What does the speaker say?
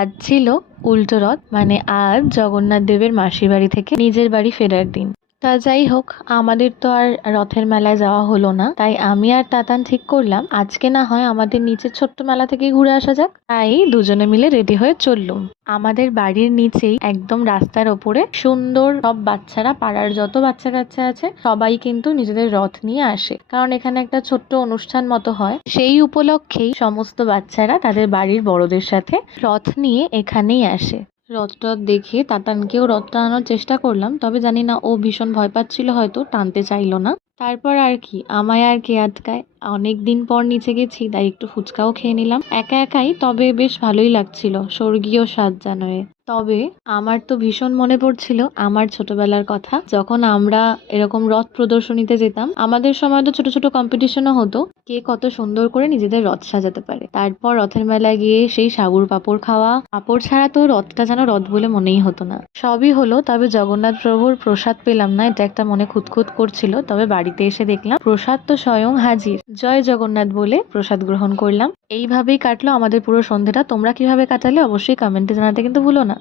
আজ ছিল উল্টো রথ, মানে আজ জগন্নাথ দেবের মাসির বাড়ি থেকে নিজের বাড়ি ফেরার দিন। তা যাই হোক, আমাদের তো আর রথের মেলায় যাওয়া হলো না, তাই আমি আর তাতান ঠিক করলাম আজকে না হয় আমাদের নিচের ছোট্ট মেলা থেকে ঘুরে আসা যাক। তাই দুজনে মিলে রেডি হয়ে চললুম। আমাদের বাড়ির নিচেই একদম রাস্তার ওপরে সুন্দর সব বাচ্চারা, পাড়ার যত বাচ্চা কাচ্চা আছে সবাই কিন্তু নিজেদের রথ নিয়ে আসে, কারণ এখানে একটা ছোট্ট অনুষ্ঠান মতো হয়। সেই উপলক্ষেই সমস্ত বাচ্চারা তাদের বাড়ির বড়দের সাথে রথ নিয়ে এখানেই আসে। রথ টথ দেখে তাতানকেও রথ টানানোর চেষ্টা করলাম, তবে জানি না, ও ভীষণ ভয় পাচ্ছিল, হয়তো টানতে চাইলো না। তারপর আর কি, আমায় আর কে আটকায়। অনেক দিন পর নিচে গেছি, তাই একটু ফুচকাও খেয়ে নিলাম একা একাই, তবে বেশ ভালোই লাগছিল, স্বর্গীয় স্বাদ যেন এ। তবে আমার তো ভীষণ মনে পড়ছিল আমার ছোটবেলার কথা, যখন আমরা এরকম রথ প্রদর্শনীতে যেতাম। আমাদের সময় তো ছোট ছোট কম্পিটিশনও হতো, কে কত সুন্দর করে নিজেদের রথ সাজাতে পারে। তারপর রথের মেলায় গিয়ে সেই সাবুর পাঁপড় খাওয়া, পাঁপড় ছাড়া তো রথটা যেন রথ বলে মনেই হতো না। সবই হলো, তবে জগন্নাথ প্রভুর প্রসাদ পেলাম না, এটা একটা মনে খুঁতখুঁত করছিল। তবে বাড়িতে এসে দেখলাম প্রসাদ তো স্বয়ং হাজির। জয় জগন্নাথ বলে প্রসাদ গ্রহণ করলাম। এইভাবেই কাটলো আমাদের পুরো সন্ধেটা। তোমরা কিভাবে কাটালে অবশ্যই কমেন্টে জানাতে কিন্তু ভুলো না।